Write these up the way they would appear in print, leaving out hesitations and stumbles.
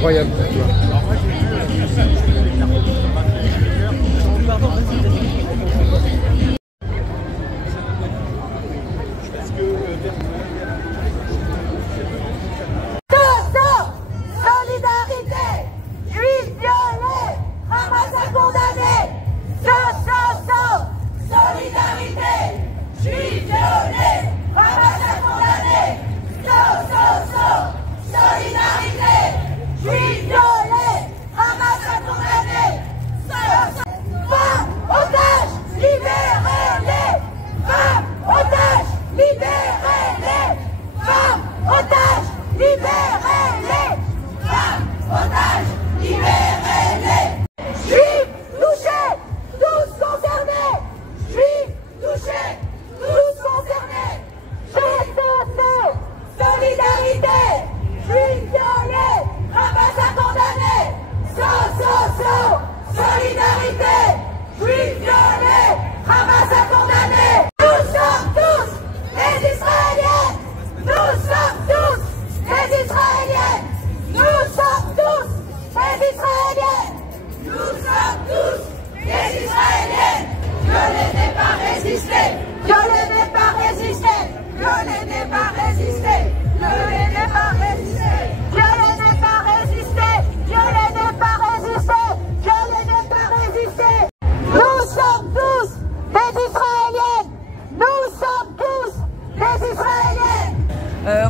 incroyable. Tu vois.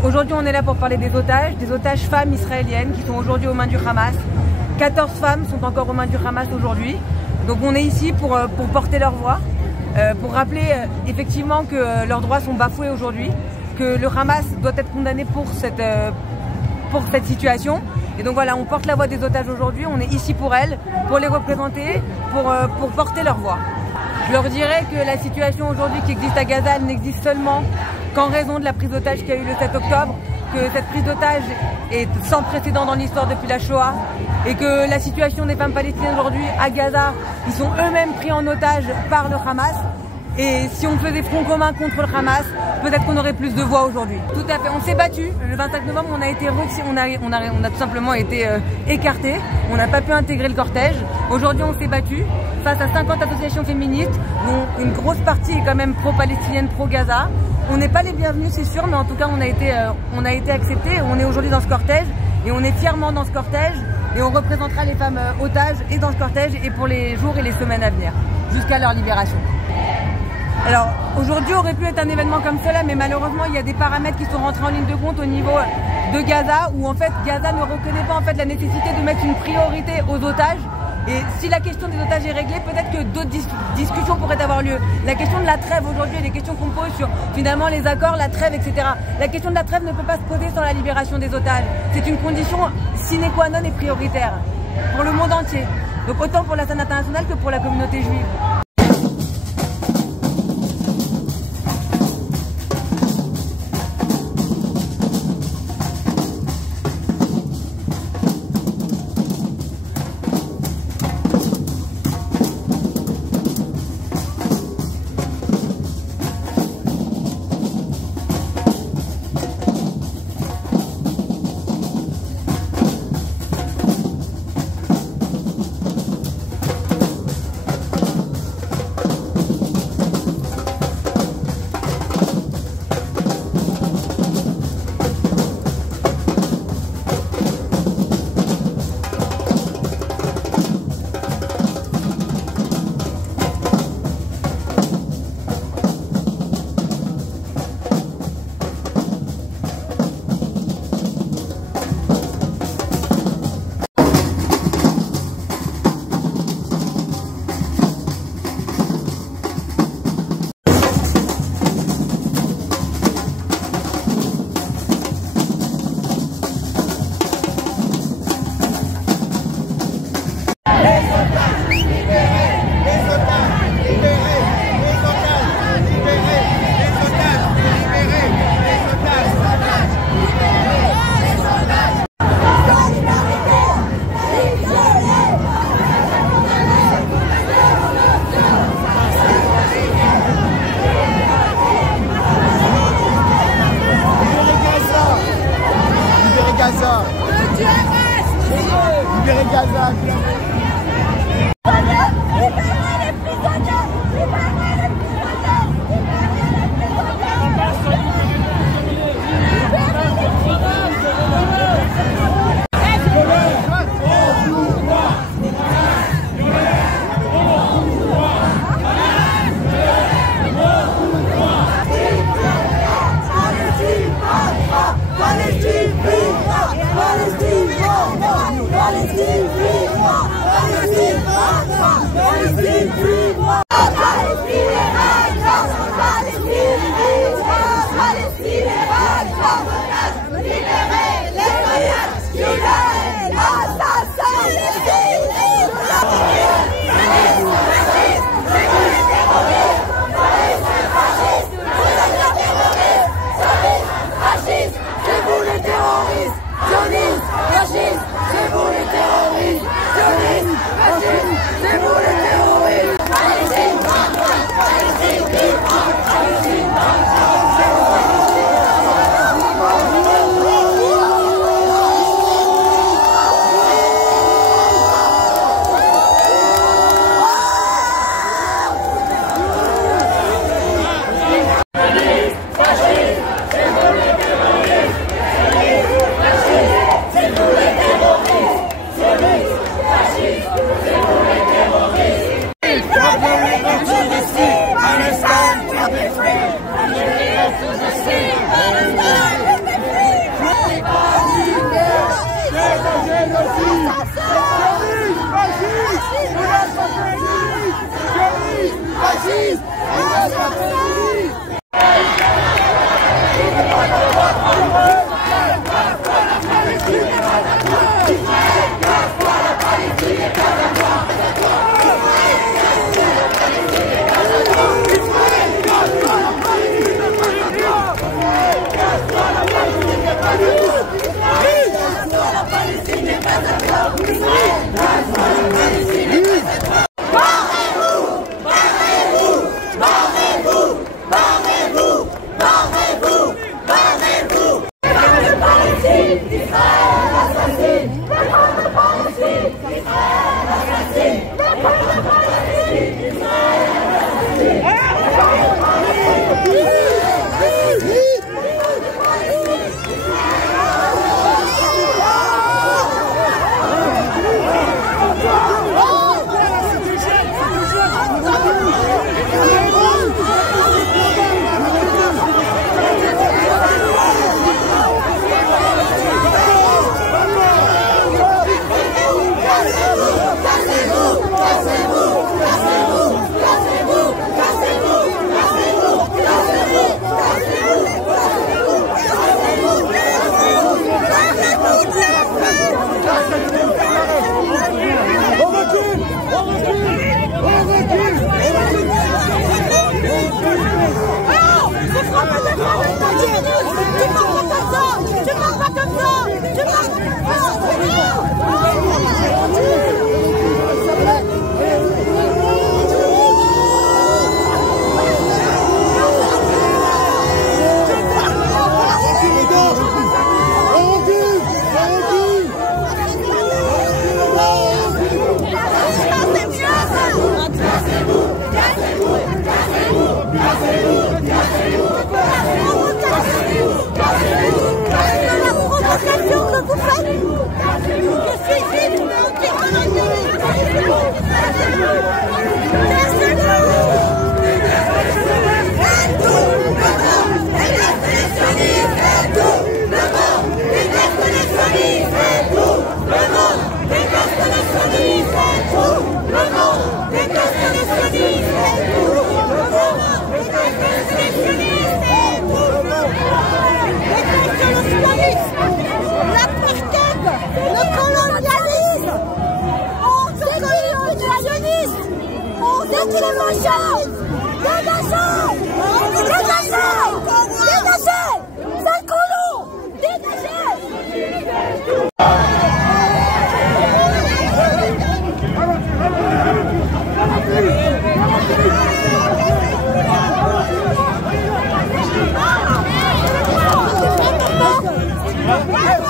Aujourd'hui, on est là pour parler des otages femmes israéliennes qui sont aujourd'hui aux mains du Hamas. 14 femmes sont encore aux mains du Hamas aujourd'hui. Donc on est ici pour porter leur voix, pour rappeler effectivement que leurs droits sont bafoués aujourd'hui, que le Hamas doit être condamné pour cette situation. Et donc voilà, on porte la voix des otages aujourd'hui, on est ici pour elles, pour les représenter, pour porter leur voix. Je leur dirais que la situation aujourd'hui qui existe à Gaza, elle n'existe seulement qu'en raison de la prise d'otage qu'il y a eu le 7 octobre, que cette prise d'otage est sans précédent dans l'histoire depuis la Shoah, et que la situation des femmes palestiniennes aujourd'hui à Gaza, ils sont eux-mêmes pris en otage par le Hamas. Et si on faisait front commun contre le Hamas, peut-être qu'on aurait plus de voix aujourd'hui. Tout à fait, on s'est battu. Le 25 novembre, on a été retiré, on a tout simplement été écartés. On n'a pas pu intégrer le cortège. Aujourd'hui, on s'est battu face à 50 associations féministes, dont une grosse partie est quand même pro-palestinienne, pro-Gaza. On n'est pas les bienvenus, c'est sûr, mais en tout cas, on a été acceptés. On est aujourd'hui dans ce cortège et on est fièrement dans ce cortège et on représentera les femmes otages et dans ce cortège et pour les jours et les semaines à venir, jusqu'à leur libération. Alors aujourd'hui aurait pu être un événement comme cela, mais malheureusement il y a des paramètres qui sont rentrés en ligne de compte au niveau de Gaza, où en fait Gaza ne reconnaît pas en fait la nécessité de mettre une priorité aux otages. Et si la question des otages est réglée, peut-être que d'autres discussions pourraient avoir lieu. La question de la trêve aujourd'hui, les questions qu'on pose sur finalement les accords, la trêve, etc. La question de la trêve ne peut pas se poser sans la libération des otages. C'est une condition sine qua non et prioritaire pour le monde entier. Donc autant pour la scène internationale que pour la communauté juive. Gaza.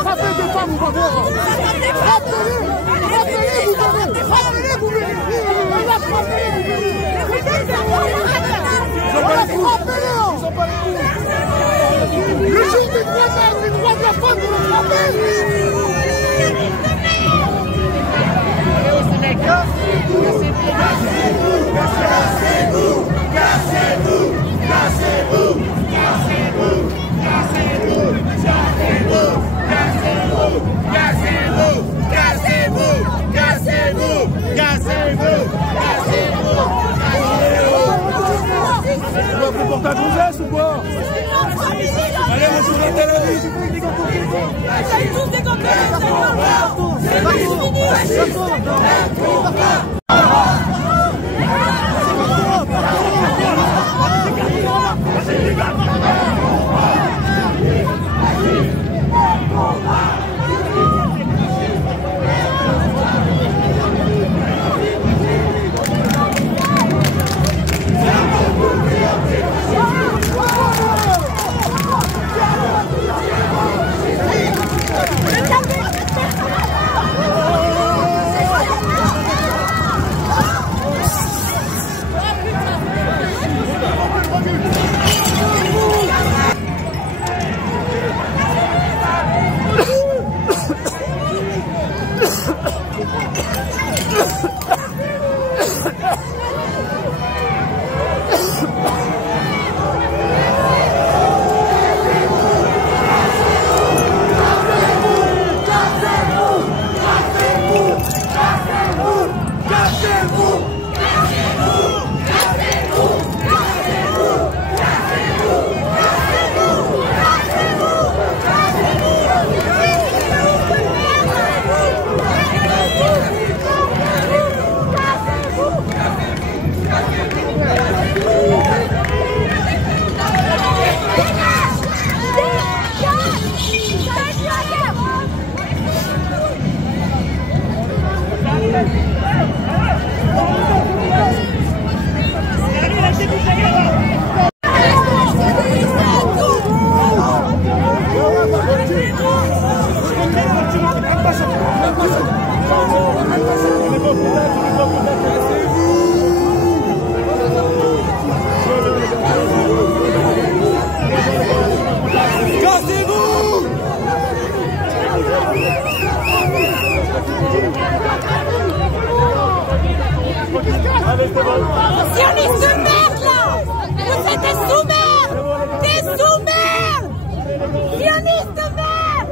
Frappez des femmes, on va voir. Frappez-les. Le jour des droits de la femme, vous le frappez. Cassez-vous, cassez-vous, cassez-vous, cassez-vous, cassez-vous, cassez-vous, cassez-vous, cassez-vous, cassez-vous, cassez-vous, cassez-vous. Tu vas pour ta gonzesse ou quoi? Allez, on se met à la vie. Ils tous dégompés, c'est sionistes de merde là! Vous êtes des sous-merdes! Des sous-merdes! Sionistes de merde!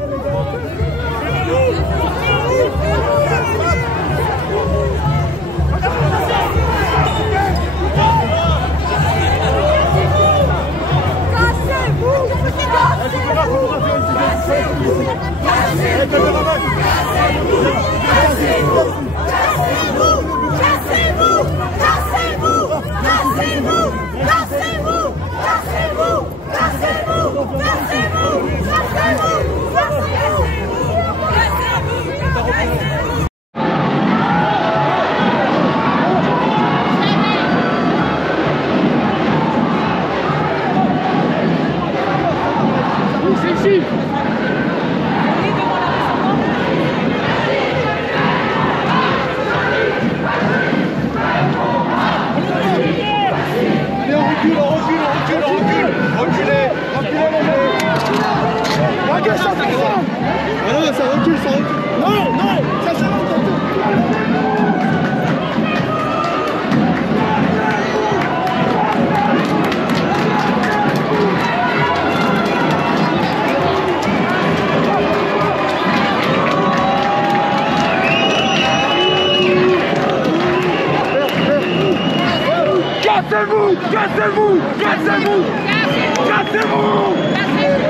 Cassez-vous! Cassez-vous! Cassez-vous! Cassez-vous! Cassez-vous!